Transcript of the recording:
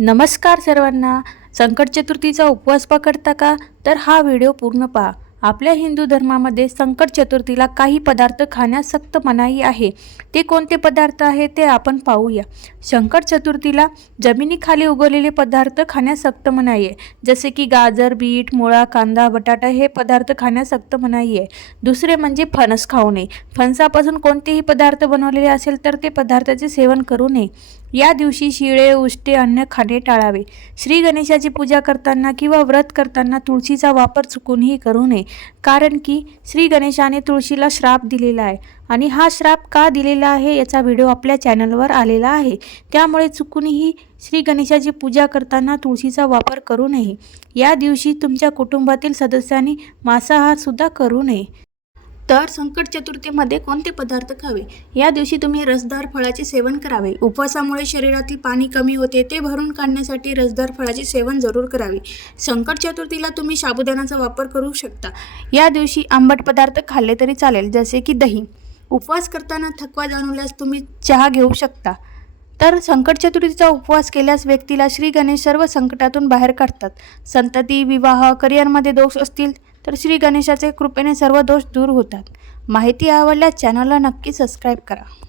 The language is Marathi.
नमस्कार सर्वांना. संकट चतुर्थीचा उपवास पकडता का? तर हा व्हिडिओ पूर्ण पहा. आपल्या हिंदू धर्मामध्ये संकट चतुर्थीला काही पदार्थ खाण्यास सक्त मनाई आहे. ते कोणते पदार्थ आहे ते आपण पाहूया. संकट चतुर्थीला जमिनीखाली उगवलेले पदार्थ खाण्यास सक्त मनाई आहे. जसे की गाजर बीट मुळा कांदा बटाटा हे पदार्थ खाण्यास सक्त मनाई आहे. दुसरे म्हणजे फणस खाऊ नये फणसापासून कोणतेही पदार्थ बनवलेले असेल तर ते पदार्थाचे सेवन करू नये. या दिवशी शिळे उष्टे अन्न खाणे टाळावे. श्री गणेशाची पूजा करताना किंवा व्रत करताना तुळशीचा वापर चुकूनही करू नये. कारण की श्री गणेशाने तुळशीला श्राप दिलेला आहे. आणि हा श्राप का दिलेला आहे याचा व्हिडिओ आपल्या चॅनलवर आलेला आहे. त्यामुळे चुकूनही श्री गणेशाची पूजा करताना तुळशीचा वापर करू नये. या दिवशी तुमच्या कुटुंबातील सदस्यांनी मांसाहारसुद्धा करू नये. तर संकट चतुर्थीमध्ये कोणते पदार्थ खावे? या दिवशी तुम्ही रसदार फळाचे सेवन करावे. उपवासामुळे शरीरातील पाणी कमी होते ते भरून काढण्यासाठी रसदार फळाचे सेवन जरूर करावे. संकट चतुर्थीला तुम्ही साबुदाण्याचा वापर करू शकता. या दिवशी आंबट पदार्थ खाल्ले तरी चालेल जसे की दही. उपवास करताना थकवा जाणवल्यास तुम्ही चहा घेऊ शकता. तर संकट चतुर्थीचा उपवास केल्यास व्यक्तीला श्री गणेश सर्व संकटातून बाहेर काढतात. संतती विवाह करिअरमध्ये दोष असतील तर श्री गणेशाचे कृपेने सर्व दोष दूर होतात. माहिती आवडल्यास चॅनलला नक्की सबस्क्राईब करा.